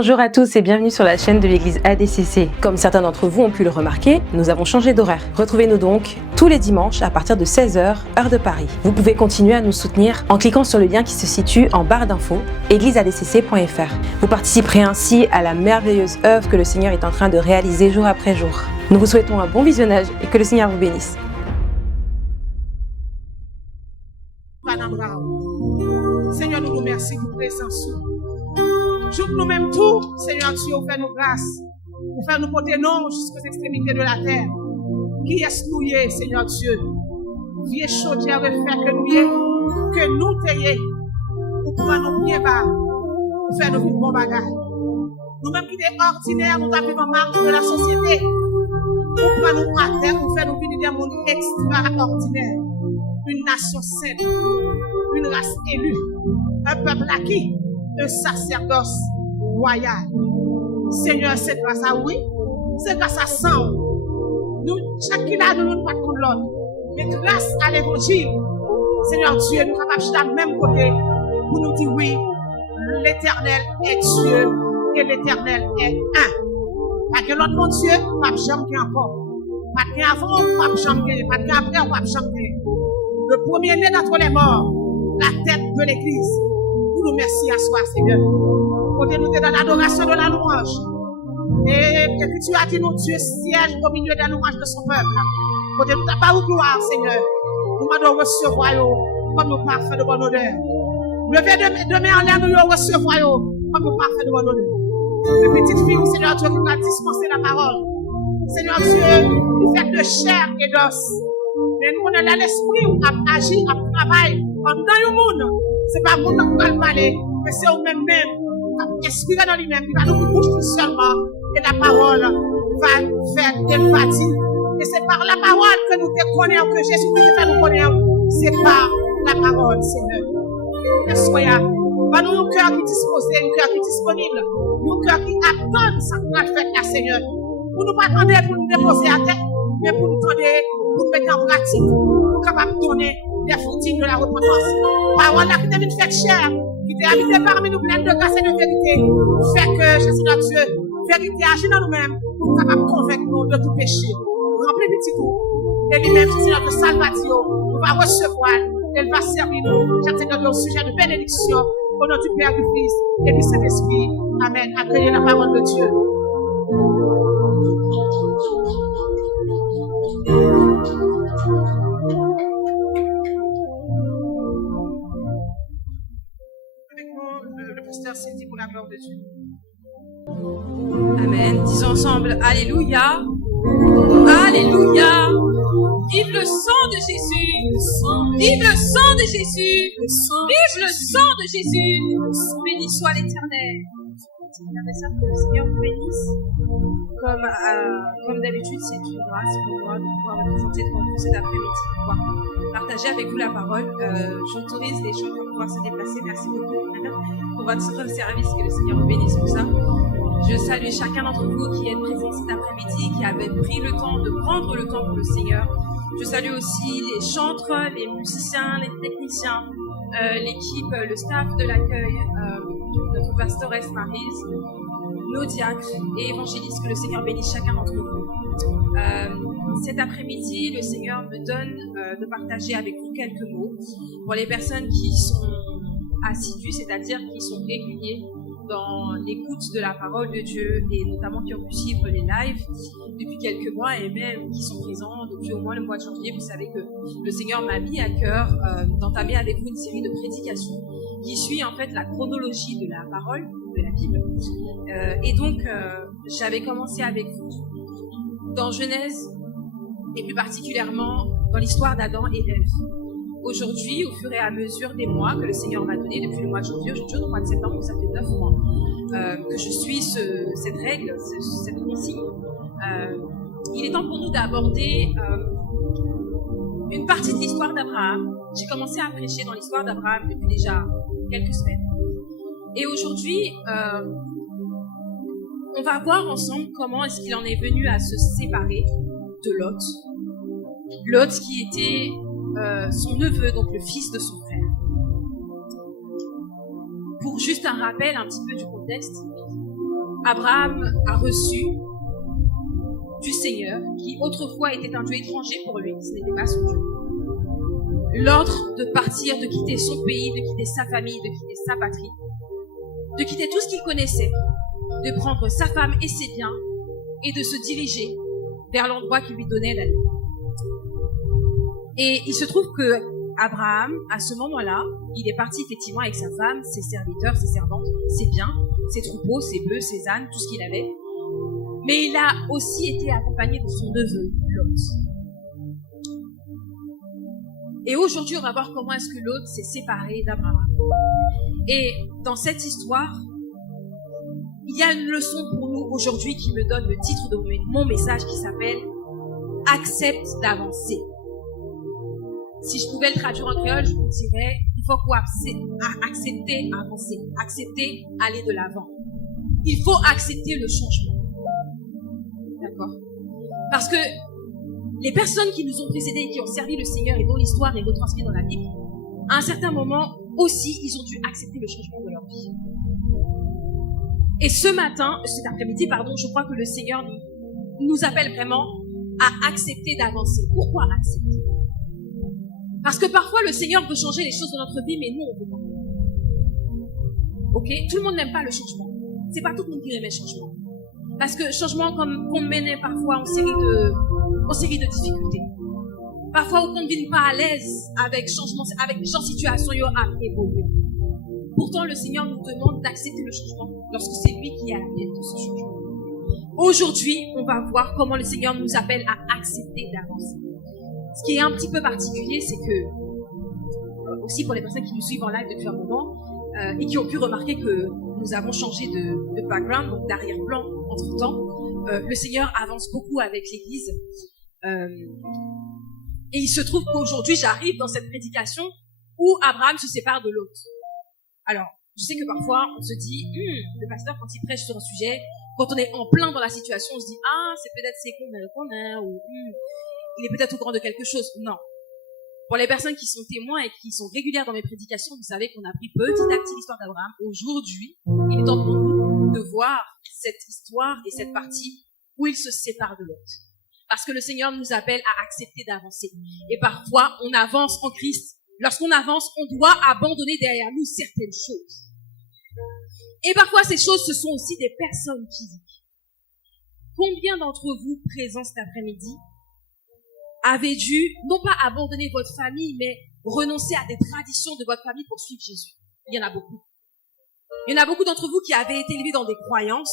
Bonjour à tous et bienvenue sur la chaîne de l'église ADCC. Comme certains d'entre vous ont pu le remarquer, nous avons changé d'horaire. Retrouvez-nous donc tous les dimanches à partir de 16h, heure de Paris. Vous pouvez continuer à nous soutenir en cliquant sur le lien qui se situe en barre d'infos, égliseadcc.fr. Vous participerez ainsi à la merveilleuse œuvre que le Seigneur est en train de réaliser jour après jour. Nous vous souhaitons un bon visionnage et que le Seigneur vous bénisse. Seigneur, nous nous remercions pour présence. Joue nous-mêmes tout, Seigneur Dieu, fait nos grâces, pour faire nous porter non jusqu'aux extrémités de la terre. Qui est-ce nous y est, Seigneur Dieu? Vieux chaudier à refaire que nous y est, que nous t'ayons, pour prendre nos pieds bas, pour faire nos bons bagages. Nous-mêmes qui sommes ordinaires, nous tapons en marque de la société, pour prendre nous à terre, pour faire nous venir d'un monde extraordinaire. Une nation sainte, une race élue, un peuple acquis, un sacerdoce royal. Seigneur, c'est grâce à oui, c'est grâce à ça. Nous, chacun de nous, pas contre l'autre. Mais grâce à l'évangile, Seigneur Dieu, nous sommes capables de la même côté pour nous dire oui, l'éternel est Dieu et l'éternel est un. Pas que l'autre mon Dieu, pas jamais encore. Pas qu'avant, pas jamais, pas qu'après, pas jamais. Le premier-né d'entre les morts, la tête de l'église. Nous merci à soi, Seigneur. Côté nous dans l'adoration de la louange. Et que tu as dit, nous, Dieu siège au milieu de la louange de son peuple. Côté nous t'as pas eu gloire, Seigneur. Nous m'avons recevoir comme nous parfait de bonne odeur. Levez demain en l'air, nous recevoir comme nous parfait de bonne odeur. Les petites filles, Seigneur Dieu, qui va dispenser la parole. Seigneur Dieu, nous faites de chair et d'os. Mais nous, on a l'esprit où a agi, a travaillé en dans le monde. C'est pas pour nous qui va parler, mais c'est au même qui va inspirer dans lui-même, qui va nous bouger seulement, et la parole va faire emphatique. Et c'est par la parole que nous te connaissons, que Jésus-Christ nous connaît. C'est par la parole, Seigneur. Soyez, va nous un cœur qui est disposé, un cœur qui est disponible, un cœur qui attend ce qu'on va faire là, Seigneur. Pour nous pas attendre pour nous déposer à terre, mais pour nous attendre, pour nous mettre en pratique, pour capable de donner des fruits de la repentance. Parole là qui devient faite chair, qui est habitée parmi nous pleine de grâce et de vérité, fait que, Jésus notre Dieu, vérité agit dans nous-mêmes, pour capable de convaincre nous de tout péché. Remplis petit tout, et lui-même, c'est notre salvatio, nous va recevoir, elle va servir nous, chaque Seigneur au sujet de bénédiction, au nom du Père, du Fils et du Saint-Esprit. Amen. Accueillez la parole de Dieu. Le pasteur Cindy pour la gloire de Dieu. Amen. Disons ensemble, Alléluia. Alléluia. Vive le sang de Jésus. Vive le sang de Jésus. Vive le sang de Jésus. Béni soit l'Éternel. Que le Seigneur vous bénisse. Comme d'habitude, c'est une grâce pour moi de pouvoir me présenter devant vous cet après-midi, de pouvoir partager avec vous la parole. J'autorise les gens à pouvoir se déplacer. Merci beaucoup pour votre service. Que le Seigneur vous bénisse pour ça. Je salue chacun d'entre vous qui est présent cet après-midi, qui avait pris le temps de prendre le temps pour le Seigneur. Je salue aussi les chantres, les musiciens, les techniciens, l'équipe, le staff de l'accueil, notre pastoresse Maryse, nos diacres et évangélistes. Que le Seigneur bénisse chacun d'entre vous. Cet après-midi, le Seigneur me donne de partager avec vous quelques mots pour les personnes qui sont assidues, c'est-à-dire qui sont réguliers dans l'écoute de la parole de Dieu et notamment qui ont pu suivre les lives depuis quelques mois et même qui sont présents depuis au moins le mois de janvier. Vous savez que le Seigneur m'a mis à cœur d'entamer avec vous une série de prédications qui suit en fait la chronologie de la parole de la Bible. Et donc, j'avais commencé avec vous dans Genèse et plus particulièrement dans l'histoire d'Adam et Ève. Aujourd'hui, au fur et à mesure des mois que le Seigneur m'a donné depuis le mois de janvier, aujourd'hui au mois de septembre, ça fait 9 mois que je suis cette règle, cette consigne. Il est temps pour nous d'aborder une partie de l'histoire d'Abraham. J'ai commencé à prêcher dans l'histoire d'Abraham depuis déjà quelques semaines. Et aujourd'hui, on va voir ensemble comment est-ce qu'il en est venu à se séparer de Lot. Lot qui était son neveu, donc le fils de son frère. Pour juste un rappel un petit peu du contexte, Abraham a reçu du Seigneur, qui autrefois était un Dieu étranger pour lui, ce n'était pas son Dieu, l'ordre de partir, de quitter son pays, de quitter sa famille, de quitter sa patrie, de quitter tout ce qu'il connaissait, de prendre sa femme et ses biens et de se diriger vers l'endroit qui lui donnait la vie. Et il se trouve que Abraham, à ce moment-là, il est parti effectivement avec sa femme, ses serviteurs, ses servantes, ses biens, ses troupeaux, ses bœufs, ses ânes, tout ce qu'il avait. Mais il a aussi été accompagné de son neveu, Lot. Et aujourd'hui, on va voir comment est-ce que Lot s'est séparé d'Abraham. Et dans cette histoire, il y a une leçon pour nous aujourd'hui qui me donne le titre de mon message qui s'appelle « Accepte d'avancer ». Si je pouvais le traduire en créole, je vous dirais il faut accepter avancer, accepter aller de l'avant. Il faut accepter le changement. D'accord? Parce que les personnes qui nous ont précédés et qui ont servi le Seigneur et dont l'histoire est retranscrite dans la Bible, à un certain moment aussi, ils ont dû accepter le changement de leur vie. Et cet après-midi, je crois que le Seigneur nous appelle vraiment à accepter d'avancer. Pourquoi accepter? Parce que parfois, le Seigneur veut changer les choses de notre vie, mais nous, on ne veut pas. Ok? Tout le monde n'aime pas le changement. C'est pas tout le monde qui aime le changement. Parce que changement qu'on menait parfois en série de difficultés. Parfois, on ne vient pas à l'aise avec changement, avec genre situation à évoluer. Pourtant, le Seigneur nous demande d'accepter le changement lorsque c'est lui qui est à la tête de ce changement. Aujourd'hui, on va voir comment le Seigneur nous appelle à accepter d'avancer. Ce qui est un petit peu particulier, c'est que, aussi pour les personnes qui nous suivent en live depuis un moment, et qui ont pu remarquer que nous avons changé de background, donc d'arrière-plan entre-temps, le Seigneur avance beaucoup avec l'Église. Et il se trouve qu'aujourd'hui, j'arrive dans cette prédication où Abraham se sépare de Lot. Alors, je sais que parfois, on se dit, le pasteur, quand il prêche sur un sujet, quand on est en plein dans la situation, on se dit, c'est peut-être c'est qu'on a, ou il est peut-être au courant de quelque chose. Non. Pour les personnes qui sont témoins et qui sont régulières dans mes prédications, vous savez qu'on a pris petit à petit l'histoire d'Abraham. Aujourd'hui, il est temps pour nous de voir cette histoire et cette partie où il se sépare de Lot. Parce que le Seigneur nous appelle à accepter d'avancer. Et parfois, on avance en Christ. Lorsqu'on avance, on doit abandonner derrière nous certaines choses. Et parfois, ces choses, ce sont aussi des personnes physiques. Combien d'entre vous présents cet après-midi avez dû, non pas abandonner votre famille, mais renoncer à des traditions de votre famille pour suivre Jésus? Il y en a beaucoup. Il y en a beaucoup d'entre vous qui avez été élevés dans des croyances,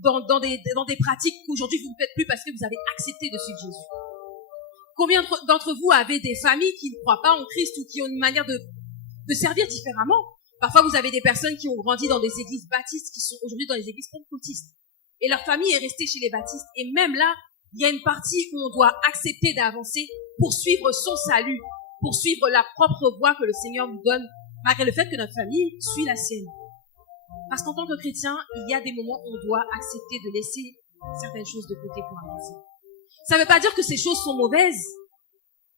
dans des pratiques qu'aujourd'hui vous ne faites plus parce que vous avez accepté de suivre Jésus. Combien d'entre vous avez des familles qui ne croient pas en Christ ou qui ont une manière de servir différemment? Parfois, vous avez des personnes qui ont grandi dans des églises baptistes qui sont aujourd'hui dans les églises pentecôtistes. Et leur famille est restée chez les baptistes. Et même là, il y a une partie où on doit accepter d'avancer pour suivre son salut, pour suivre la propre voie que le Seigneur nous donne, malgré le fait que notre famille suit la sienne. Parce qu'en tant que chrétien, il y a des moments où on doit accepter de laisser certaines choses de côté pour avancer. Ça ne veut pas dire que ces choses sont mauvaises.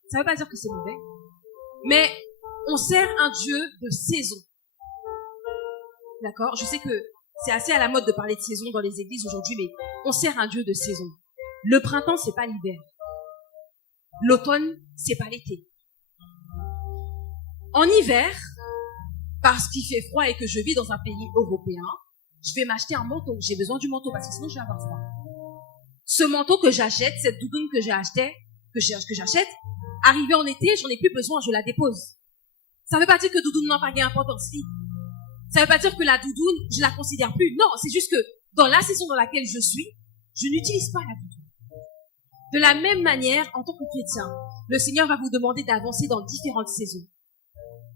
Ça ne veut pas dire que c'est mauvais. Mais on sert un Dieu de saison. D'accord? Je sais que c'est assez à la mode de parler de saison dans les églises aujourd'hui, mais on sert un Dieu de saison. Le printemps, c'est pas l'hiver. L'automne, c'est pas l'été. En hiver, parce qu'il fait froid et que je vis dans un pays européen, je vais m'acheter un manteau. J'ai besoin du manteau parce que sinon je vais avoir froid. Ce manteau que j'achète, cette doudoune que j'achète, arrivé en été, j'en ai plus besoin, je la dépose. Ça veut pas dire que doudoune n'a pas d'importance. Ça veut pas dire que la doudoune, je la considère plus. Non, c'est juste que dans la saison dans laquelle je suis, je n'utilise pas la doudoune. De la même manière, en tant que chrétien, le Seigneur va vous demander d'avancer dans différentes saisons.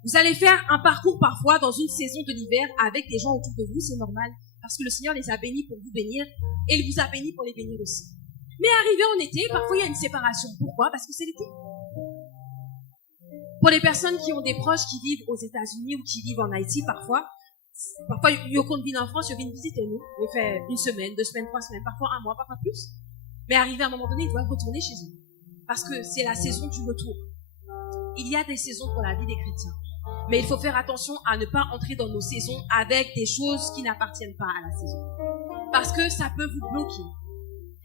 Vous allez faire un parcours parfois dans une saison de l'hiver avec des gens autour de vous, c'est normal, parce que le Seigneur les a bénis pour vous bénir et il vous a bénis pour les bénir aussi. Mais arrivé en été, parfois il y a une séparation. Pourquoi? Parce que c'est l'été. Pour les personnes qui ont des proches qui vivent aux États-Unis ou qui vivent en Haïti, parfois, ils viennent en France, ils viennent visiter nous. Ils font 1 semaine, 2 semaines, 3 semaines, parfois 1 mois, parfois plus. Mais arrivé à un moment donné, ils doivent retourner chez eux. Parce que c'est la saison du retour. Il y a des saisons pour la vie des chrétiens. Mais il faut faire attention à ne pas entrer dans nos saisons avec des choses qui n'appartiennent pas à la saison. Parce que ça peut vous bloquer.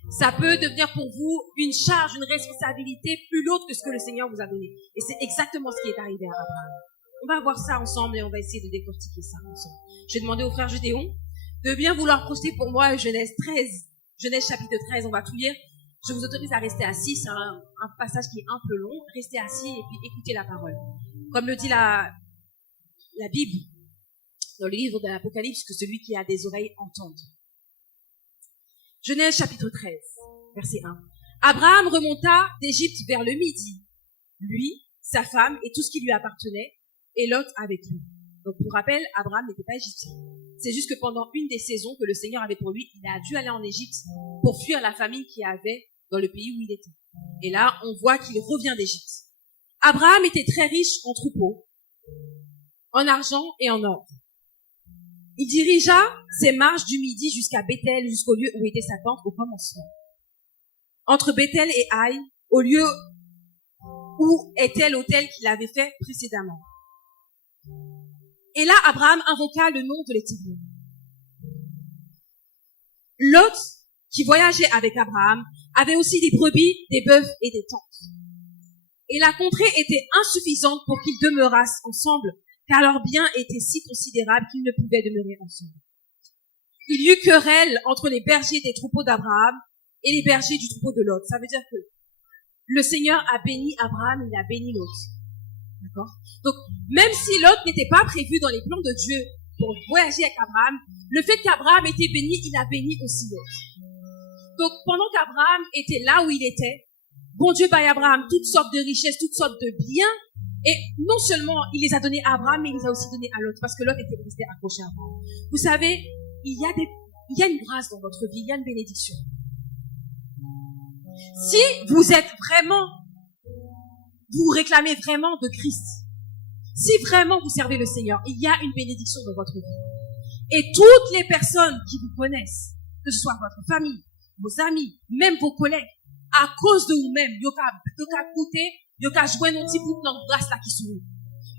Ça peut devenir pour vous une charge, une responsabilité plus lourde que ce que le Seigneur vous a donné. Et c'est exactement ce qui est arrivé à Abraham. On va voir ça ensemble et on va essayer de décortiquer ça ensemble. Je vais demander au frère Gédéon de bien vouloir projeter pour moi Genèse chapitre 13, on va tout lire. Je vous autorise à rester assis, c'est un passage qui est un peu long. Restez assis et puis écoutez la parole. Comme le dit la Bible, dans le livre de l'Apocalypse, que celui qui a des oreilles entende. Genèse chapitre 13, verset 1. Abraham remonta d'Égypte vers le midi, lui, sa femme et tout ce qui lui appartenait, et Lot avec lui. Donc pour rappel, Abraham n'était pas égyptien. C'est juste que pendant une des saisons que le Seigneur avait pour lui, il a dû aller en Égypte pour fuir la famine qu'il y avait dans le pays où il était. Et là, on voit qu'il revient d'Égypte. Abraham était très riche en troupeaux, en argent et en or. Il dirigea ses marches du midi jusqu'à Béthel, jusqu'au lieu où était sa tente au commencement. Entre Béthel et Haï, au lieu où était l'autel qu'il avait fait précédemment. Et là, Abraham invoqua le nom de l'Éternel. Lot, qui voyageait avec Abraham, avait aussi des brebis, des bœufs et des tentes. Et la contrée était insuffisante pour qu'ils demeurassent ensemble, car leurs biens étaient si considérables qu'ils ne pouvaient demeurer ensemble. Il y eut querelle entre les bergers des troupeaux d'Abraham et les bergers du troupeau de Lot. Ça veut dire que le Seigneur a béni Abraham, il a béni Lot. D'accord? Donc, même si Lot n'était pas prévu dans les plans de Dieu pour voyager avec Abraham, le fait qu'Abraham était béni, il a béni aussi Lot. Donc, pendant qu'Abraham était là où il était, bon Dieu baille Abraham toutes sortes de richesses, toutes sortes de biens, et non seulement il les a donnés à Abraham, mais il les a aussi donnés à Lot, parce que Lot était resté accroché à Abraham. Vous savez, il y a une grâce dans votre vie, il y a une bénédiction. Si vous êtes vraiment, vous réclamez vraiment de Christ, si vraiment vous servez le Seigneur, il y a une bénédiction dans votre vie. Et toutes les personnes qui vous connaissent, que ce soit votre famille, vos amis, même vos collègues, à cause de vous-même, yoka goûter, yoka jouer nos petits bouts dans grâce là qui sourit.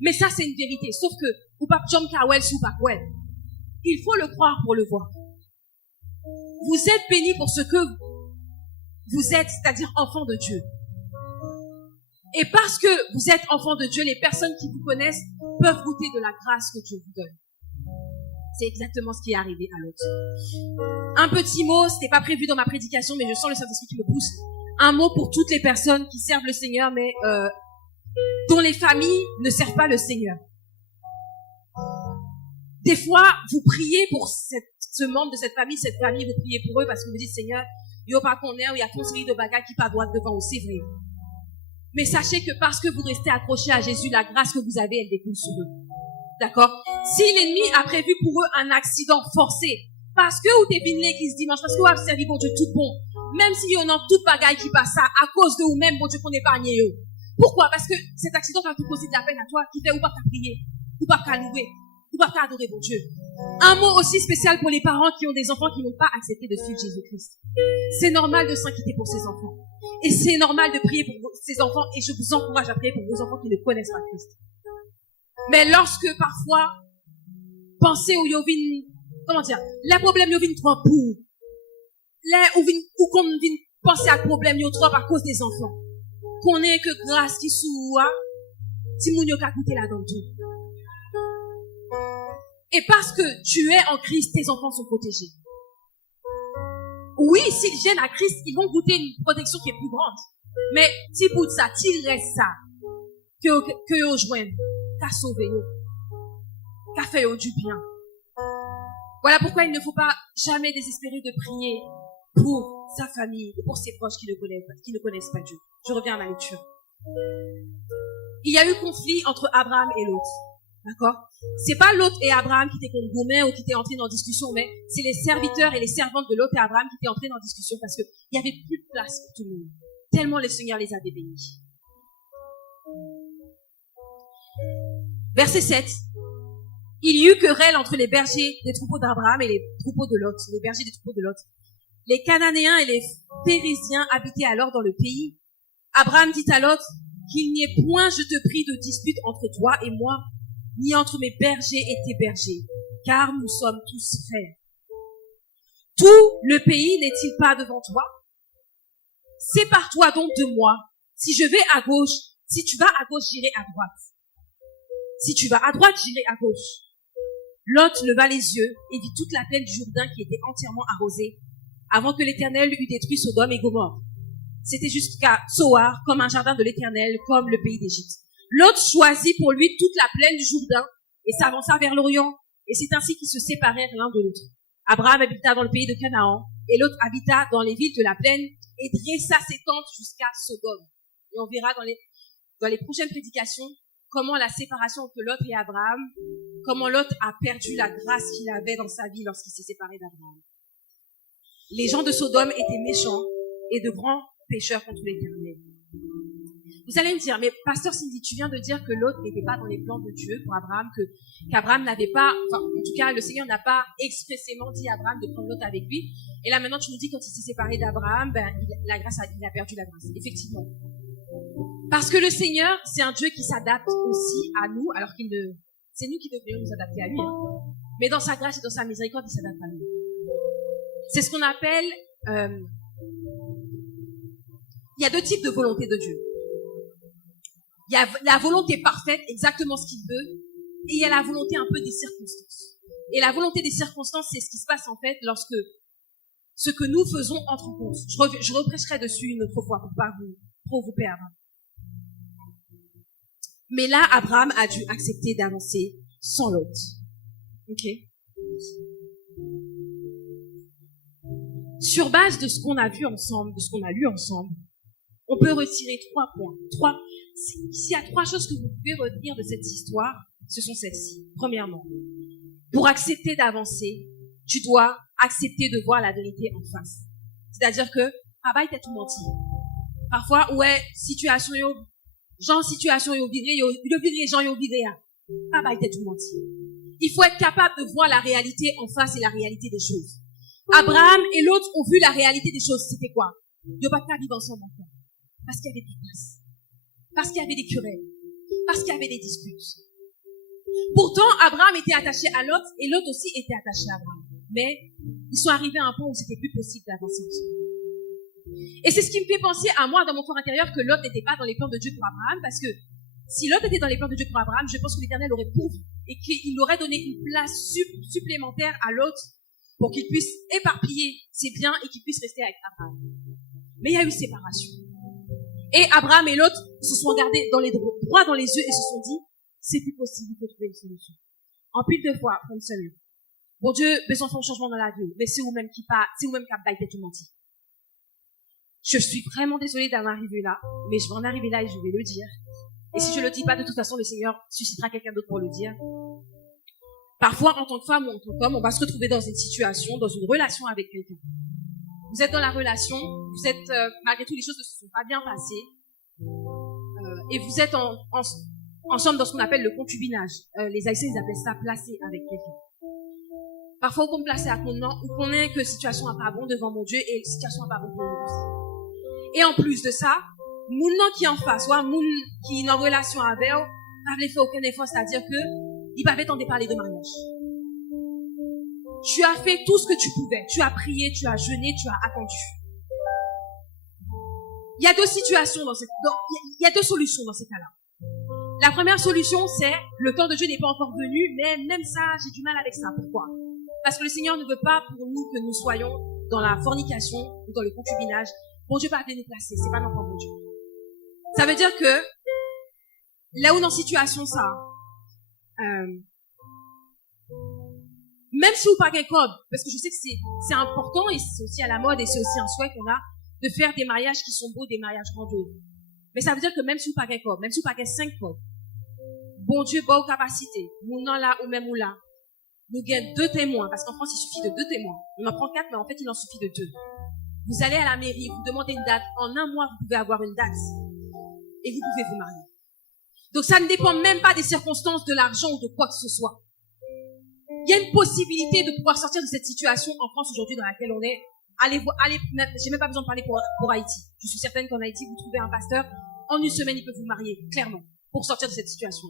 Mais ça, c'est une vérité. Sauf que, ou pas John Cowell, ou pas well. Il faut le croire pour le voir. Vous êtes bénis pour ce que vous êtes, c'est-à-dire enfant de Dieu. Et parce que vous êtes enfant de Dieu, les personnes qui vous connaissent peuvent goûter de la grâce que Dieu vous donne. C'est exactement ce qui est arrivé à l'autre. Un petit mot, c'était pas prévu dans ma prédication, mais je sens le Saint-Esprit qui me pousse. Un mot pour toutes les personnes qui servent le Seigneur, mais dont les familles ne servent pas le Seigneur. Des fois, vous priez pour ce membre de cette famille, vous priez pour eux parce que vous dites, Seigneur, il n'y a pas qu'on est, il y a une série de bagages qui pas droit devant vous, c'est vrai. Mais sachez que parce que vous restez accrochés à Jésus, la grâce que vous avez, elle découle sur eux. D'accord? Si l'ennemi a prévu pour eux un accident forcé, parce que vous êtes venu l'église dimanche, parce que vous avez servi pour Dieu tout bon, même s'il y en a toute bagaille qui passe ça, à cause de vous-même, bon Dieu qu'on épargne eux. Pourquoi? Parce que cet accident va vous causer de la peine à toi, qui fait ou pas qu'à prier, ou pas qu'à louer, ou pas qu'à adorer mon Dieu. Un mot aussi spécial pour les parents qui ont des enfants qui n'ont pas accepté de suivre Jésus-Christ. C'est normal de s'inquiéter pour ses enfants. Et c'est normal de prier pour ses enfants, et je vous encourage à prier pour vos enfants qui ne connaissent pas Christ. Mais lorsque parfois, pensez au Yovin, comment dire, les problèmes Yovin trop pour, ou qu'on vient penser à problème trop à cause des enfants. Qu'on ait que grâce qui soua, si moun yo ka goûter la dans tout. Et parce que tu es en Christ, tes enfants sont protégés. Oui, s'ils viennent à Christ, ils vont goûter une protection qui est plus grande. Mais si pour ça, s'il reste ça, que yo joignent, qu'a sauvé yo, qu'a fait yo du bien. Voilà pourquoi il ne faut pas jamais désespérer de prier pour sa famille et pour ses proches qui ne connaissent pas Dieu. Je reviens à ma lecture. Il y a eu conflit entre Abraham et Lot. D'accord? C'est pas Lot et Abraham qui étaient contre Gourmet ou qui étaient entrés en discussion, mais c'est les serviteurs et les servantes de Lot et Abraham qui étaient entrés en discussion parce qu'il y avait plus de place pour tout le monde. Tellement le Seigneur les avait bénis. Verset 7. Il y eut querelle entre les bergers des troupeaux d'Abraham et les troupeaux de Lot, les bergers des troupeaux de Lot. Les Cananéens et les Périsiens habitaient alors dans le pays. Abraham dit à Lot, qu'il n'y ait point, je te prie, de dispute entre toi et moi, ni entre mes bergers et tes bergers, car nous sommes tous frères. Tout le pays n'est-il pas devant toi? Sépare-toi donc de moi. Si je vais à gauche, si tu vas à gauche, j'irai à droite. Si tu vas à droite, j'irai à gauche. Lot leva les yeux et vit toute la plaine du Jourdain qui était entièrement arrosée, avant que l'Éternel eût détruit Sodome et Gomorrhe. C'était jusqu'à Tsoar, comme un jardin de l'Éternel, comme le pays d'Égypte. Lot choisit pour lui toute la plaine du Jourdain et s'avança vers l'Orient, et c'est ainsi qu'ils se séparèrent l'un de l'autre. Abraham habita dans le pays de Canaan, et Lot habita dans les villes de la plaine, et dressa ses tentes jusqu'à Sodome. Et on verra dans les prochaines prédications comment la séparation entre Lot et Abraham, comment Lot a perdu la grâce qu'il avait dans sa vie lorsqu'il s'est séparé d'Abraham. Les gens de Sodome étaient méchants et de grands pécheurs contre l'Éternel. Vous allez me dire, mais pasteur Cindy, tu viens de dire que Lot n'était pas dans les plans de Dieu pour Abraham, qu'Abraham n'avait pas, enfin, en tout cas, le Seigneur n'a pas expressément dit à Abraham de prendre Lot avec lui. Et là, maintenant, tu nous dis, quand il s'est séparé d'Abraham, il a perdu la grâce. Effectivement. Parce que le Seigneur, c'est un Dieu qui s'adapte aussi à nous, alors c'est nous qui devrions nous adapter à lui, hein. Mais dans sa grâce et dans sa miséricorde, il s'adapte à nous. C'est ce qu'on appelle, il y a deux types de volonté de Dieu. Il y a la volonté parfaite, exactement ce qu'il veut, et il y a la volonté un peu des circonstances. Et la volonté des circonstances, c'est ce qui se passe en fait lorsque ce que nous faisons entre en compte. Je reprêcherai dessus une autre fois pour vous perdre. Mais là, Abraham a dû accepter d'avancer sans Lot. Ok? Sur base de ce qu'on a vu ensemble, de ce qu'on a lu ensemble, on peut retirer 3 points. S'il y a 3 choses que vous pouvez retenir de cette histoire, ce sont celles-ci. Premièrement, pour accepter d'avancer, tu dois accepter de voir la vérité en face. C'est-à-dire que, papa, il t'a tout menti. Parfois, ouais, situation yo viré, Jean yo viré. Papa, il t'a tout menti. Il faut être capable de voir la réalité en face et la réalité des choses. Abraham et l'autre ont vu la réalité des choses. C'était quoi? De pas vivre ensemble encore. Parce qu'il y avait des places. Parce qu'il y avait des querelles. Parce qu'il y avait des disputes. Pourtant, Abraham était attaché à Lot et Lot aussi était attaché à Abraham. Mais ils sont arrivés à un point où c'était plus possible d'avancer ensemble. Et c'est ce qui me fait penser à moi dans mon fort intérieur que Lot n'était pas dans les plans de Dieu pour Abraham, parce que si Lot était dans les plans de Dieu pour Abraham, je pense que l'Éternel aurait pourvu et qu'il aurait donné une place supplémentaire à Lot pour qu'il puisse éparpiller ses biens et qu'il puisse rester avec Abraham. Mais il y a eu séparation. Et Abraham et Lot se sont regardés droit dans les yeux et se sont dit, c'est plus possible, il faut trouver une solution. En plus de fois, prendre seul. Bon Dieu, besoin de faire un changement dans la vie, mais c'est vous-même qui a tout menti. Je suis vraiment désolée d'en arriver là, mais je vais en arriver là et je vais le dire. Et si je le dis pas, de toute façon, le Seigneur suscitera quelqu'un d'autre pour le dire. Parfois, en tant que femme ou en tant qu'homme, on va se retrouver dans une situation, dans une relation avec quelqu'un. Vous êtes dans la relation, vous êtes, malgré tout, les choses ne se sont pas bien passées, et vous êtes ensemble dans ce qu'on appelle le concubinage. Les Haïtiens, ils appellent ça placer avec quelqu'un. Parfois, on peut me placer à contenant, ou qu'on est que situation n'a pas bon devant mon Dieu, et situation n'a pas bon pour nous aussi. Et en plus de ça, moun nan qui en face, soit moun qui est en relation avec eux, n'a fait aucun effort, c'est-à-dire que, il va t'en parler de mariage. Tu as fait tout ce que tu pouvais. Tu as prié, tu as jeûné, tu as attendu. Il y a 2 situations il y a 2 solutions dans ces cas-là. La première solution, c'est, le temps de Dieu n'est pas encore venu, mais même ça, j'ai du mal avec ça. Pourquoi? Parce que le Seigneur ne veut pas pour nous que nous soyons dans la fornication ou dans le concubinage. Bon Dieu va nous placer, c'est pas l'enfant de Dieu. Ça veut dire que, là où dans situation ça, même si vous pas qu'un code, parce que je sais que c'est important et c'est aussi à la mode et c'est aussi un souhait qu'on a de faire des mariages qui sont beaux, des mariages grandioses. Mais ça veut dire que même si vous pas qu'un code, même si vous pas qu'un 5 codes, bon Dieu, bon capacité, nous non là ou même ou là, nous gagnons 2 témoins, parce qu'en France il suffit de 2 témoins. On en prend 4, mais en fait il en suffit de 2. Vous allez à la mairie, vous demandez une date, en 1 mois vous pouvez avoir une date et vous pouvez vous marier. Donc ça ne dépend même pas des circonstances, de l'argent ou de quoi que ce soit. Il y a une possibilité de pouvoir sortir de cette situation en France aujourd'hui dans laquelle on est. Allez, j'ai même pas besoin de parler pour Haïti. Je suis certaine qu'en Haïti, vous trouvez un pasteur, en 1 semaine, il peut vous marier, clairement, pour sortir de cette situation.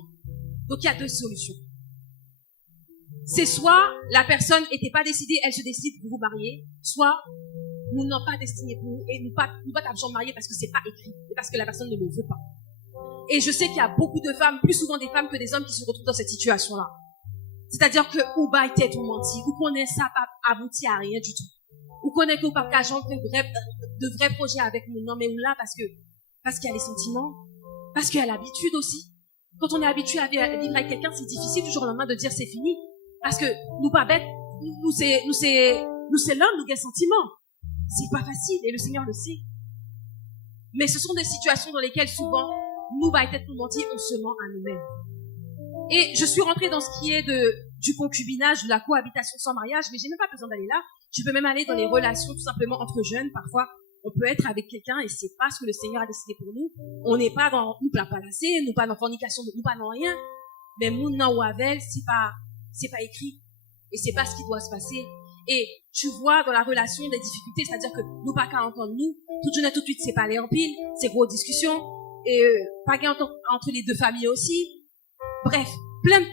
Donc il y a 2 solutions. c'est soit la personne n'était pas décidée, elle se décide pour vous marier, soit nous n'avons pas destiné pour nous et nous pas d'argent marié parce que c'est pas écrit et parce que la personne ne le veut pas. Et je sais qu'il y a beaucoup de femmes, plus souvent des femmes que des hommes qui se retrouvent dans cette situation-là. C'est-à-dire que ou bah tête ou menti, ou qu'on est ça pas abouti à rien du tout. Ou qu'on est que pas qu'à genre de vrais projets avec nous. Non mais ou là parce qu'il y a les sentiments, parce qu'il y a l'habitude aussi. Quand on est habitué à vivre avec quelqu'un, c'est difficile du jour au lendemain de dire c'est fini. Parce que nous pas bêtes, nous c'est l'homme, nous avons sentiments. C'est pas facile et le Seigneur le sait. Mais ce sont des situations dans lesquelles souvent, nous, bah, tête nous mentir, on se ment à nous-mêmes. Et je suis rentrée dans ce qui est du concubinage, de la cohabitation sans mariage, mais j'ai même pas besoin d'aller là. Je peux même aller dans les relations tout simplement entre jeunes. Parfois, on peut être avec quelqu'un et c'est pas ce que le Seigneur a décidé pour nous. On n'est pas dans, nous pas passé, nous pas dans fornication, nous pas dans rien. Mais moun nan ou avel, c'est pas écrit. Et c'est pas ce qui doit se passer. Et tu vois dans la relation des difficultés, c'est-à-dire que nous pas qu'à entendre nous, tout de suite c'est pas aller en pile, c'est gros discussions, et pas qu'à entendre entre les deux familles aussi. Bref,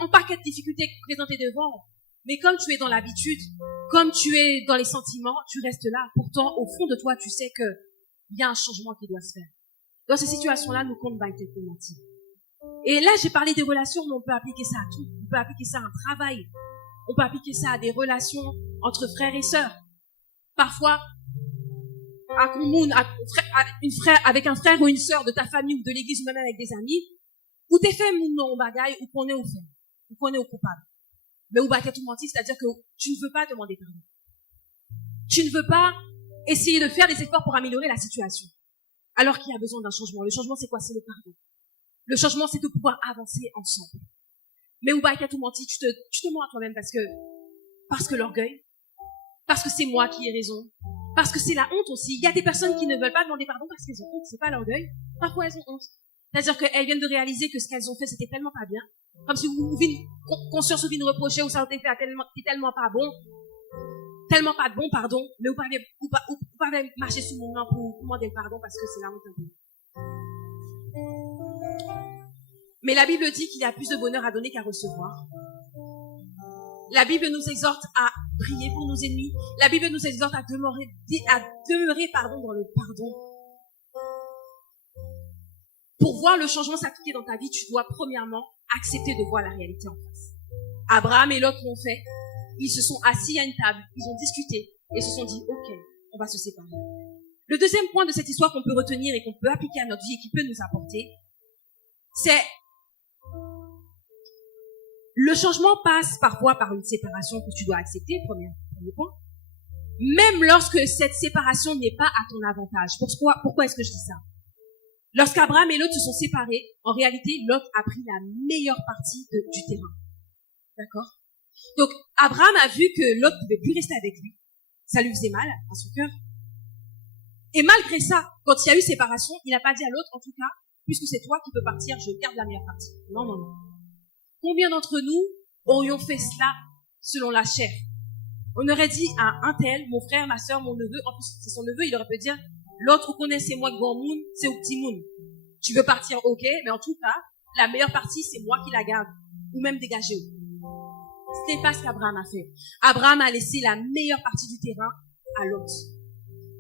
un paquet de difficultés présentées devant. Mais comme tu es dans l'habitude, comme tu es dans les sentiments, tu restes là. Pourtant, au fond de toi, tu sais que il y a un changement qui doit se faire. Dans ces situations-là, nous comptons pas être mentir. Et là, j'ai parlé des relations, mais on peut appliquer ça à tout. On peut appliquer ça à un travail. On peut appliquer ça à des relations entre frères et sœurs. Parfois, avec un frère ou une sœur de ta famille ou de l'église ou même avec des amis, ou t'es fait moun non bagaille, ou qu'on est au fait, ou qu'on est au coupable. Mais ou bah t'es tout menti, c'est-à-dire que tu ne veux pas demander pardon. Tu ne veux pas essayer de faire des efforts pour améliorer la situation. Alors qu'il y a besoin d'un changement. Le changement, c'est quoi? C'est le pardon. Le changement, c'est de pouvoir avancer ensemble. Mais ou bah t'es tout menti, tu te mens à toi-même parce que l'orgueil, parce que c'est moi qui ai raison, parce que c'est la honte aussi. Il y a des personnes qui ne veulent pas demander pardon parce qu'elles ont honte, c'est pas l'orgueil. Parfois, elles ont honte. C'est-à-dire qu'elles viennent de réaliser que ce qu'elles ont fait, c'était tellement pas bien. Comme si vous conscience ou vous reprocher ou ça a été fait tellement pas bon. Tellement pas de bon, pardon. Mais vous pouvez marcher sous mon nom pour demander le pardon parce que c'est la honte un peu. Mais la Bible dit qu'il y a plus de bonheur à donner qu'à recevoir. La Bible nous exhorte à prier pour nos ennemis. La Bible nous exhorte à demeurer dans le pardon. Pour voir le changement s'appliquer dans ta vie, tu dois premièrement accepter de voir la réalité en face. Abraham et Lot l'ont fait. Ils se sont assis à une table, ils ont discuté et se sont dit, ok, on va se séparer. Le deuxième point de cette histoire qu'on peut retenir et qu'on peut appliquer à notre vie et qui peut nous apporter, c'est le changement passe parfois par une séparation que tu dois accepter, premier point. Même lorsque cette séparation n'est pas à ton avantage. Pourquoi est-ce que je dis ça? Lorsqu'Abraham et Lot se sont séparés, en réalité, Lot a pris la meilleure partie du terrain. D'accord? Donc, Abraham a vu que Lot ne pouvait plus rester avec lui. Ça lui faisait mal à son cœur. Et malgré ça, quand il y a eu séparation, il n'a pas dit à l'autre, en tout cas, puisque c'est toi qui peux partir, je garde la meilleure partie. Non, non, non. Combien d'entre nous aurions fait cela selon la chair? On aurait dit à un tel, mon frère, ma soeur, mon neveu, en plus c'est son neveu, il aurait pu dire, l'autre connaît c'est moi grand moun, c'est au petit moun. Tu veux partir, ok, mais en tout cas, la meilleure partie, c'est moi qui la garde. Ou même dégager. Ce n'est pas ce qu'Abraham a fait. Abraham a laissé la meilleure partie du terrain à Lot.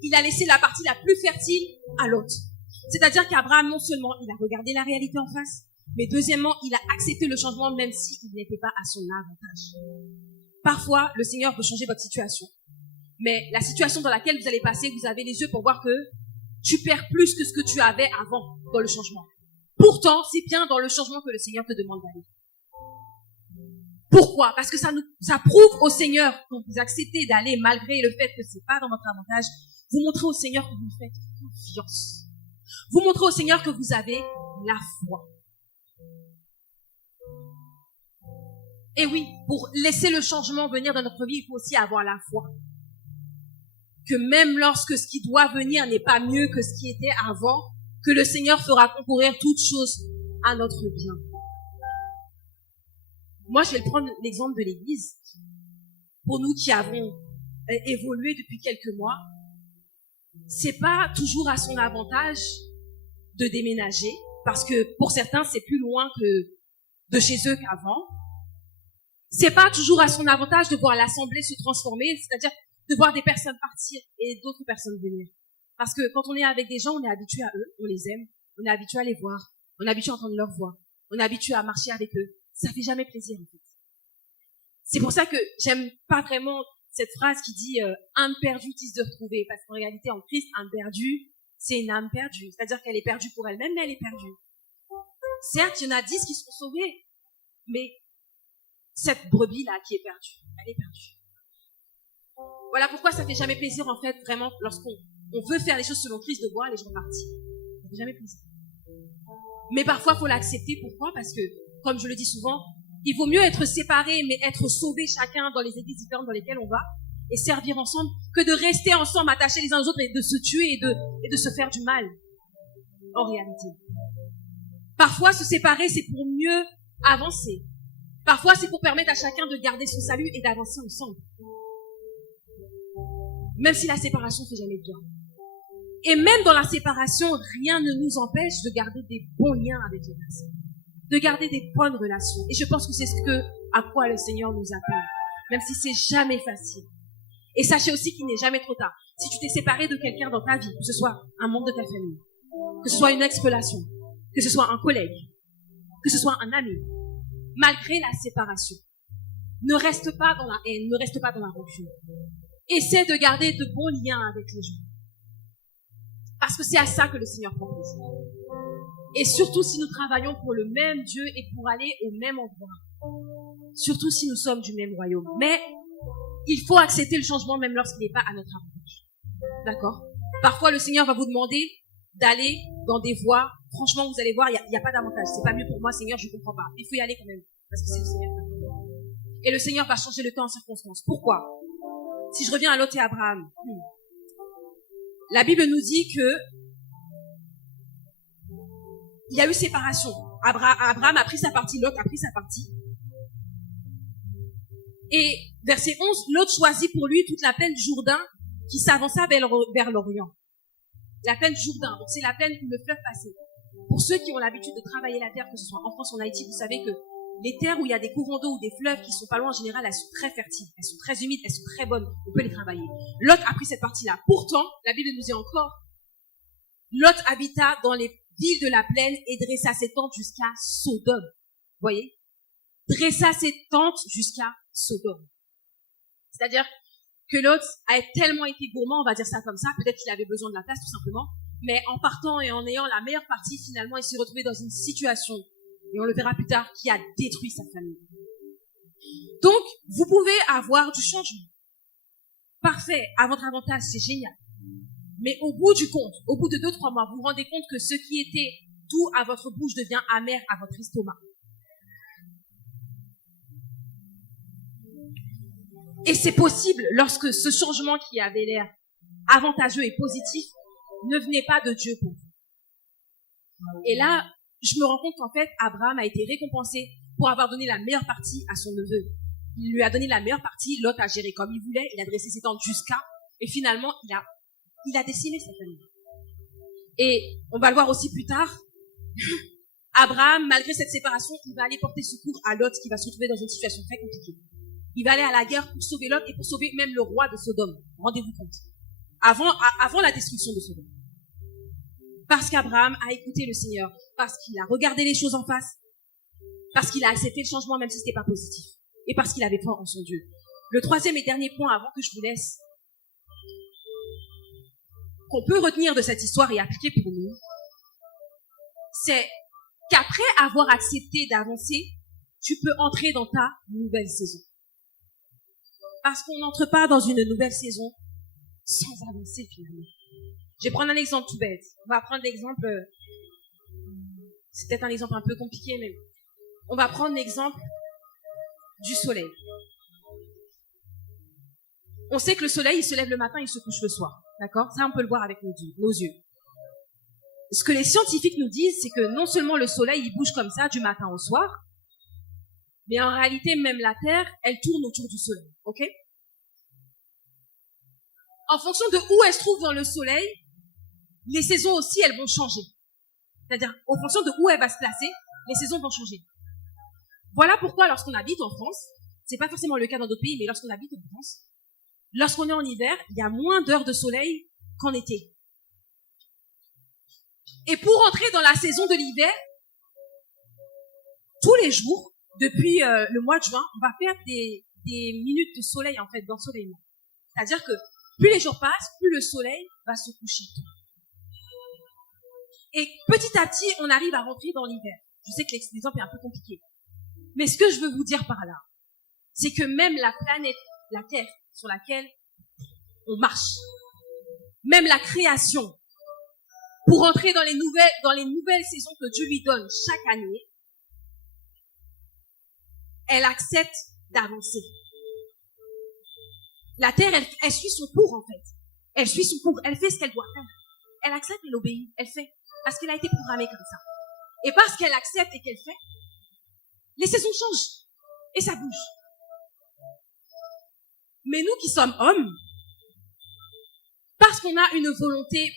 Il a laissé la partie la plus fertile à Lot. C'est-à-dire qu'Abraham, non seulement il a regardé la réalité en face, mais deuxièmement, il a accepté le changement même s'il n'était pas à son avantage. Parfois, le Seigneur peut changer votre situation. Mais la situation dans laquelle vous allez passer, vous avez les yeux pour voir que tu perds plus que ce que tu avais avant dans le changement. Pourtant, c'est bien dans le changement que le Seigneur te demande d'aller. Pourquoi? Parce que ça prouve au Seigneur, quand vous acceptez d'aller malgré le fait que c'est pas dans votre avantage, vous montrez au Seigneur que vous faites confiance. Vous montrez au Seigneur que vous avez la foi. Et oui, pour laisser le changement venir dans notre vie, il faut aussi avoir la foi. Que même lorsque ce qui doit venir n'est pas mieux que ce qui était avant, que le Seigneur fera concourir toutes choses à notre bien. Moi, je vais prendre l'exemple de l'Église. Pour nous qui avons évolué depuis quelques mois, c'est pas toujours à son avantage de déménager, parce que pour certains, c'est plus loin que de chez eux qu'avant. c'est pas toujours à son avantage de voir l'assemblée se transformer, c'est-à-dire de voir des personnes partir et d'autres personnes venir. Parce que quand on est avec des gens, on est habitué à eux, on les aime, on est habitué à les voir, on est habitué à entendre leur voix, on est habitué à marcher avec eux. Ça fait jamais plaisir, en fait. C'est pour ça que j'aime pas vraiment cette phrase qui dit âme perdue, tisse de retrouver. Parce qu'en réalité, en Christ, âme perdue, c'est une âme perdue. C'est-à-dire qu'elle est perdue pour elle-même, mais elle est perdue. Certes, il y en a 10 qui seront sauvés, mais cette brebis-là qui est perdue, elle est perdue. Voilà pourquoi ça fait jamais plaisir, en fait, vraiment, lorsqu'on veut faire les choses selon Christ, de voir les gens partir. Ça fait jamais plaisir. Mais parfois, il faut l'accepter. Pourquoi? Parce que, comme je le dis souvent, il vaut mieux être séparés, mais être sauvés chacun dans les églises différentes dans lesquelles on va, et servir ensemble, que de rester ensemble, attachés les uns aux autres, et de se tuer et de se faire du mal. En réalité. Parfois, se séparer, c'est pour mieux avancer. Parfois, c'est pour permettre à chacun de garder son salut et d'avancer ensemble. Même si la séparation fait jamais bien. Et même dans la séparation, rien ne nous empêche de garder des bons liens avec les personnes. De garder des bonnes relations. Et je pense que c'est à quoi le Seigneur nous appelle. Même si c'est jamais facile. Et sachez aussi qu'il n'est jamais trop tard. Si tu t'es séparé de quelqu'un dans ta vie, que ce soit un membre de ta famille, que ce soit une ex-relation, que ce soit un collègue, que ce soit un ami, malgré la séparation, ne reste pas dans la haine, ne reste pas dans la rancune. Essaie de garder de bons liens avec les gens. Parce que c'est à ça que le Seigneur prend plaisir. Et surtout si nous travaillons pour le même Dieu et pour aller au même endroit. Surtout si nous sommes du même royaume. Mais il faut accepter le changement même lorsqu'il n'est pas à notre avantage. D'accord? Parfois, le Seigneur va vous demander d'aller dans des voies. Franchement, vous allez voir, il n'y a pas d'avantage. C'est pas mieux pour moi, Seigneur, je ne comprends pas. Il faut y aller quand même. Parce que c'est le Seigneur. Et le Seigneur va changer le temps en circonstances. Pourquoi? Si je reviens à Lot et Abraham. La Bible nous dit que il y a eu séparation. Abraham a pris sa partie, Lot a pris sa partie. Et verset 11, Lot choisit pour lui toute la plaine du Jourdain qui s'avança vers l'Orient. La plaine du Jourdain, donc c'est la plaine où le fleuve passait. Pour ceux qui ont l'habitude de travailler la terre, que ce soit en France ou en Haïti, vous savez que les terres où il y a des courants d'eau ou des fleuves qui sont pas loin, en général, elles sont très fertiles, elles sont très humides, elles sont très bonnes, on peut les travailler. Lot a pris cette partie-là. Pourtant, la Bible nous dit encore, Lot habita dans les villes de la plaine et dressa ses tentes jusqu'à Sodome. Vous voyez? Dressa ses tentes jusqu'à Sodome. C'est-à-dire que Lot a tellement été gourmand, on va dire ça comme ça, peut-être qu'il avait besoin de la place tout simplement, mais en partant et en ayant la meilleure partie, finalement, il s'est retrouvé dans une situation, et on le verra plus tard, qui a détruit sa famille. Donc, vous pouvez avoir du changement. Parfait, à votre avantage, c'est génial. Mais au bout du compte, au bout de 2-3 mois, vous vous rendez compte que ce qui était doux à votre bouche devient amer à votre estomac. Et c'est possible lorsque ce changement qui avait l'air avantageux et positif ne venait pas de Dieu pour vous. Et là, je me rends compte qu'en fait, Abraham a été récompensé pour avoir donné la meilleure partie à son neveu. Il lui a donné la meilleure partie, Lot a géré comme il voulait, il a dressé ses tentes jusqu'à, et finalement, il a décimé sa famille. Et on va le voir aussi plus tard, Abraham, malgré cette séparation, il va aller porter secours à Lot qui va se retrouver dans une situation très compliquée. Il va aller à la guerre pour sauver Lot et pour sauver même le roi de Sodome. Rendez-vous compte. Avant la destruction de Sodome. Parce qu'Abraham a écouté le Seigneur, parce qu'il a regardé les choses en face, parce qu'il a accepté le changement même si c'était pas positif, et parce qu'il avait foi en son Dieu. Le troisième et dernier point avant que je vous laisse, qu'on peut retenir de cette histoire et appliquer pour nous, c'est qu'après avoir accepté d'avancer, tu peux entrer dans ta nouvelle saison. Parce qu'on n'entre pas dans une nouvelle saison sans avancer finalement. Je vais prendre un exemple tout bête. On va prendre l'exemple, c'est peut-être un exemple un peu compliqué, mais on va prendre l'exemple du soleil. On sait que le soleil, il se lève le matin, il se couche le soir. D'accord? Ça, on peut le voir avec nos yeux. Ce que les scientifiques nous disent, c'est que non seulement le soleil, il bouge comme ça du matin au soir, mais en réalité, même la Terre, elle tourne autour du soleil. Ok? En fonction de où elle se trouve dans le soleil, les saisons aussi, elles vont changer. C'est-à-dire, en fonction de où elle va se placer, les saisons vont changer. Voilà pourquoi, lorsqu'on habite en France, c'est pas forcément le cas dans d'autres pays, mais lorsqu'on habite en France, lorsqu'on est en hiver, il y a moins d'heures de soleil qu'en été. Et pour entrer dans la saison de l'hiver, tous les jours, depuis le mois de juin, on va perdre des minutes de soleil, en fait, d'ensoleillement. C'est-à-dire que plus les jours passent, plus le soleil va se coucher. Et petit à petit, on arrive à rentrer dans l'hiver. Je sais que l'exemple est un peu compliqué. Mais ce que je veux vous dire par là, c'est que même la planète, la Terre, sur laquelle on marche, même la création, pour entrer dans les nouvelles saisons que Dieu lui donne chaque année, elle accepte d'avancer. La Terre, elle suit son cours, en fait. Elle suit son cours, elle fait ce qu'elle doit faire. Elle accepte, elle obéit, elle fait. Parce qu'elle a été programmée comme ça. Et parce qu'elle accepte et qu'elle fait, les saisons changent. Et ça bouge. Mais nous qui sommes hommes, parce qu'on a une volonté,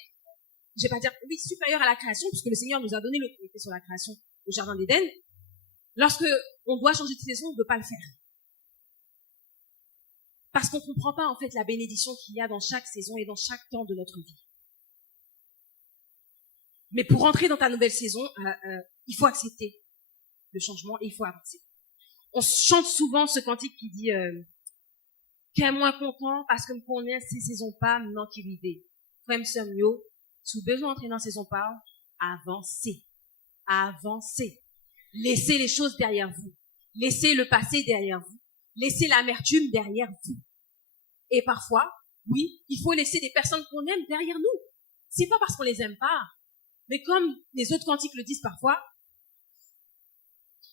je vais pas dire, oui, supérieure à la création, puisque le Seigneur nous a donné l'autorité sur la création au Jardin d'Éden, lorsque on doit changer de saison, on ne peut pas le faire. Parce qu'on ne comprend pas, en fait, la bénédiction qu'il y a dans chaque saison et dans chaque temps de notre vie. Mais pour entrer dans ta nouvelle saison, il faut accepter le changement et il faut avancer. On chante souvent ce cantique qui dit qu'est moins content parce que me connaît ces saisons pas non qui vivait. Frère mieux, sous besoin d'entrer dans saison pas, avancez. Avancez. Laissez les choses derrière vous. Laissez le passé derrière vous. Laissez l'amertume derrière vous. Et parfois, oui, il faut laisser des personnes qu'on aime derrière nous. C'est pas parce qu'on les aime pas. Mais comme les autres cantiques le disent parfois,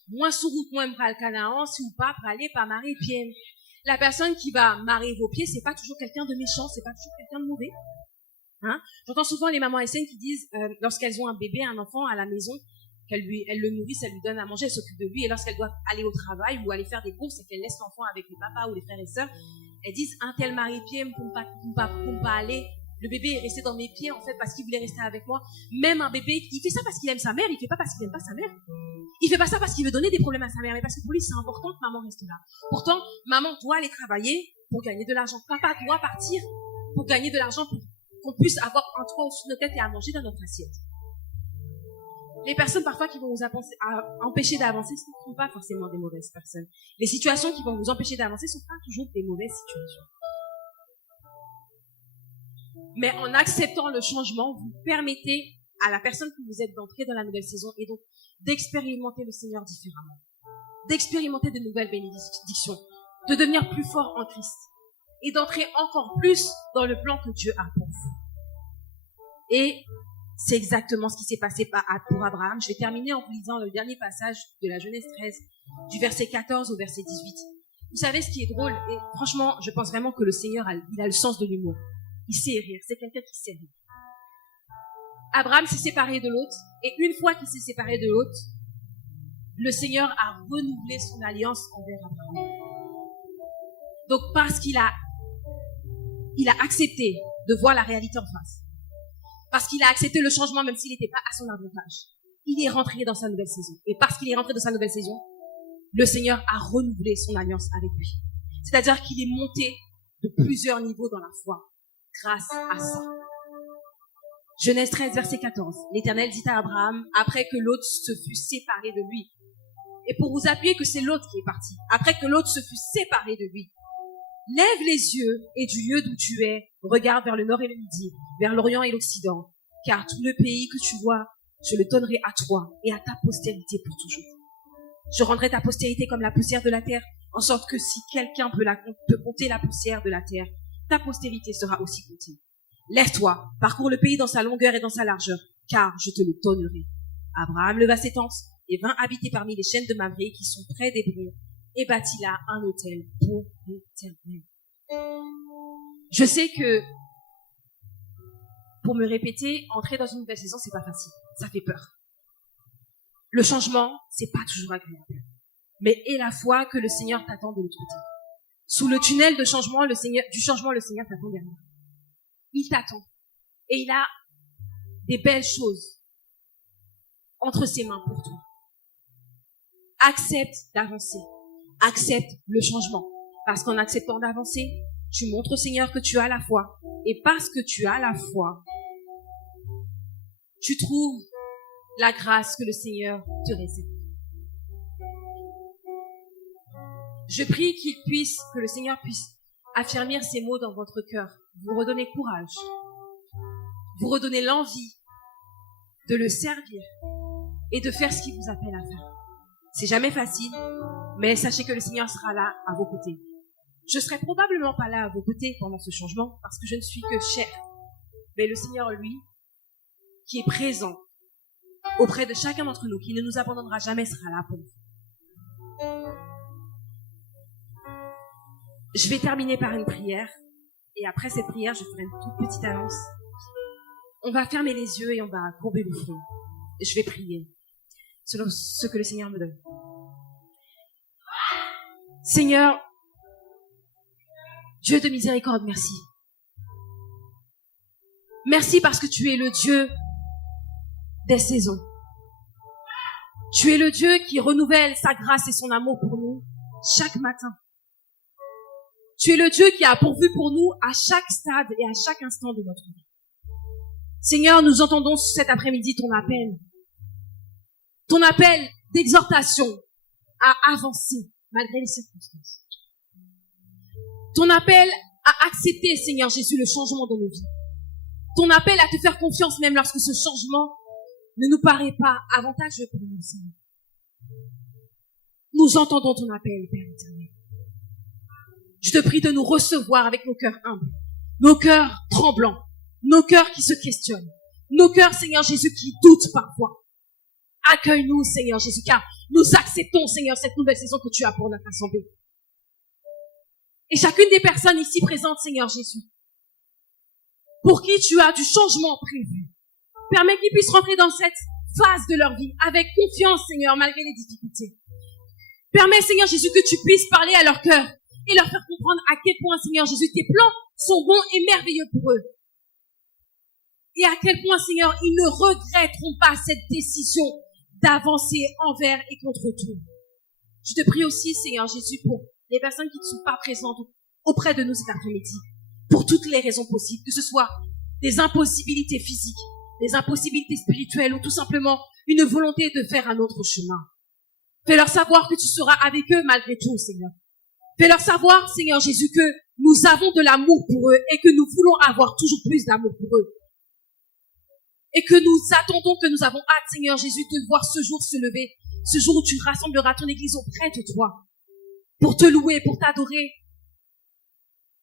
moins sous route, moins bral canaan, si ou pas, praler, pas marrer, pied. La personne qui va marrer vos pieds, c'est pas toujours quelqu'un de méchant, c'est pas toujours quelqu'un de mauvais. Hein? J'entends souvent les mamans haïtiennes qui disent, lorsqu'elles ont un bébé, un enfant à la maison, elles le nourrissent, elles lui donnent à manger, elles s'occupent de lui, et lorsqu'elles doivent aller au travail ou aller faire des courses et qu'elles laissent l'enfant avec les papas ou les frères et sœurs, elles disent, un tel mari-pied, pour pas aller. Le bébé est resté dans mes pieds, en fait, parce qu'il voulait rester avec moi. Même un bébé, il fait ça parce qu'il aime sa mère, il fait pas parce qu'il aime pas sa mère. Il fait pas ça parce qu'il veut donner des problèmes à sa mère, mais parce que pour lui, c'est important que maman reste là. Pourtant, maman doit aller travailler pour gagner de l'argent. Papa doit partir pour gagner de l'argent pour qu'on puisse avoir un toit au-dessus de nos têtes et à manger dans notre assiette. Les personnes, parfois, qui vont nous empêcher d'avancer, ce ne sont pas forcément des mauvaises personnes. Les situations qui vont vous empêcher d'avancer ne sont pas toujours des mauvaises situations. Mais en acceptant le changement, vous permettez à la personne que vous êtes d'entrer dans la nouvelle saison et donc d'expérimenter le Seigneur différemment, d'expérimenter de nouvelles bénédictions, de devenir plus fort en Christ et d'entrer encore plus dans le plan que Dieu a pour vous. Et c'est exactement ce qui s'est passé pour Abraham. Je vais terminer en vous lisant le dernier passage de la Genèse 13, du verset 14 au verset 18. Vous savez ce qui est drôle, et franchement, je pense vraiment que le Seigneur, il a le sens de l'humour. Il sait rire, c'est quelqu'un qui sait rire. Abraham s'est séparé de Lot, et une fois qu'il s'est séparé de Lot, le Seigneur a renouvelé son alliance envers Abraham. Donc parce qu'il a accepté de voir la réalité en face, parce qu'il a accepté le changement même s'il n'était pas à son avantage, il est rentré dans sa nouvelle saison. Et parce qu'il est rentré dans sa nouvelle saison, le Seigneur a renouvelé son alliance avec lui. C'est-à-dire qu'il est monté de plusieurs niveaux dans la foi. Grâce à ça. Genèse 13, verset 14. L'Éternel dit à Abraham, après que Lot se fut séparé de lui. Et pour vous appuyer que c'est Lot qui est parti. Après que Lot se fut séparé de lui. Lève les yeux et du lieu d'où tu es, regarde vers le nord et le midi, vers l'orient et l'occident. Car tout le pays que tu vois, je le donnerai à toi et à ta postérité pour toujours. Je rendrai ta postérité comme la poussière de la terre, en sorte que si quelqu'un peut compter la poussière de la terre, ta postérité sera aussi comptée. Lève-toi, parcours le pays dans sa longueur et dans sa largeur, car je te le donnerai. Abraham leva ses tentes et vint habiter parmi les chaînes de Mamré qui sont près d'Hébron et bâtit là un autel pour l'Éternel. Je sais que, pour me répéter, entrer dans une nouvelle saison, c'est pas facile. Ça fait peur. Le changement, c'est pas toujours agréable. Mais aie la foi que le Seigneur t'attend de l'autre côté. Sous le tunnel du changement, le Seigneur t'attend derrière. Il t'attend. Et il a des belles choses entre ses mains pour toi. Accepte d'avancer. accepte le changement. Parce qu'en acceptant d'avancer, tu montres au Seigneur que tu as la foi. Et parce que tu as la foi, tu trouves la grâce que le Seigneur te réserve. Je prie que le Seigneur puisse affermir ces mots dans votre cœur, vous redonner courage, vous redonner l'envie de le servir et de faire ce qu'il vous appelle à faire. C'est jamais facile, mais sachez que le Seigneur sera là à vos côtés. Je serai probablement pas là à vos côtés pendant ce changement parce que je ne suis que chair. Mais le Seigneur, lui, qui est présent auprès de chacun d'entre nous, qui ne nous abandonnera jamais, sera là pour nous. Je vais terminer par une prière. Et après cette prière, je ferai une toute petite annonce. On va fermer les yeux et on va courber le front. Et je vais prier selon ce que le Seigneur me donne. Seigneur, Dieu de miséricorde, merci. Merci parce que tu es le Dieu des saisons. Tu es le Dieu qui renouvelle sa grâce et son amour pour nous chaque matin. Tu es le Dieu qui a pourvu pour nous à chaque stade et à chaque instant de notre vie. Seigneur, nous entendons cet après-midi ton appel d'exhortation à avancer malgré les circonstances. Ton appel à accepter, Seigneur Jésus, le changement de nos vies. Ton appel à te faire confiance même lorsque ce changement ne nous paraît pas avantageux pour nous, Seigneur. Nous entendons ton appel, Père éternel. Je te prie de nous recevoir avec nos cœurs humbles, nos cœurs tremblants, nos cœurs qui se questionnent, nos cœurs, Seigneur Jésus, qui doutent parfois. Accueille-nous, Seigneur Jésus, car nous acceptons, Seigneur, cette nouvelle saison que tu as pour notre assemblée. Et chacune des personnes ici présentes, Seigneur Jésus, pour qui tu as du changement prévu, permets qu'ils puissent rentrer dans cette phase de leur vie avec confiance, Seigneur, malgré les difficultés. Permets, Seigneur Jésus, que tu puisses parler à leur cœur et leur faire comprendre à quel point, Seigneur Jésus, tes plans sont bons et merveilleux pour eux. Et à quel point, Seigneur, ils ne regretteront pas cette décision d'avancer envers et contre tout. Je te prie aussi, Seigneur Jésus, pour les personnes qui ne sont pas présentes auprès de nous cet après-midi, pour toutes les raisons possibles, que ce soit des impossibilités physiques, des impossibilités spirituelles ou tout simplement une volonté de faire un autre chemin. Fais-leur savoir que tu seras avec eux malgré tout, Seigneur. Fais-leur savoir, Seigneur Jésus, que nous avons de l'amour pour eux et que nous voulons avoir toujours plus d'amour pour eux. Et que nous attendons, que nous avons hâte, Seigneur Jésus, de voir ce jour se lever, ce jour où tu rassembleras ton Église auprès de toi, pour te louer, pour t'adorer,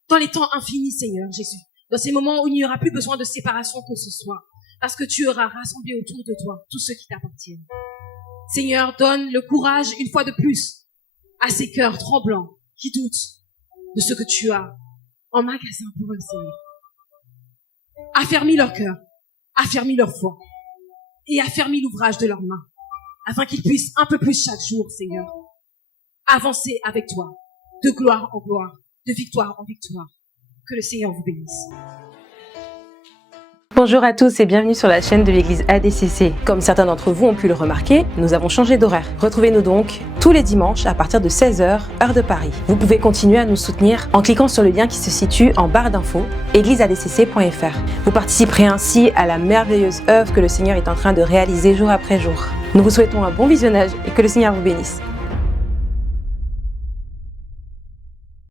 dans les temps infinis, Seigneur Jésus, dans ces moments où il n'y aura plus besoin de séparation que ce soit, parce que tu auras rassemblé autour de toi tous ceux qui t'appartiennent. Seigneur, donne le courage, une fois de plus, à ces cœurs tremblants, qui doutent de ce que tu as en magasin pour eux, Seigneur. Affermis leur cœur, affermis leur foi et affermis l'ouvrage de leurs mains, afin qu'ils puissent un peu plus chaque jour, Seigneur, avancer avec toi, de gloire en gloire, de victoire en victoire. Que le Seigneur vous bénisse. Bonjour à tous et bienvenue sur la chaîne de l'église ADCC. Comme certains d'entre vous ont pu le remarquer, nous avons changé d'horaire. Retrouvez-nous donc tous les dimanches à partir de 16h, heure de Paris. Vous pouvez continuer à nous soutenir en cliquant sur le lien qui se situe en barre d'infos, égliseadcc.fr. Vous participerez ainsi à la merveilleuse œuvre que le Seigneur est en train de réaliser jour après jour. Nous vous souhaitons un bon visionnage et que le Seigneur vous bénisse.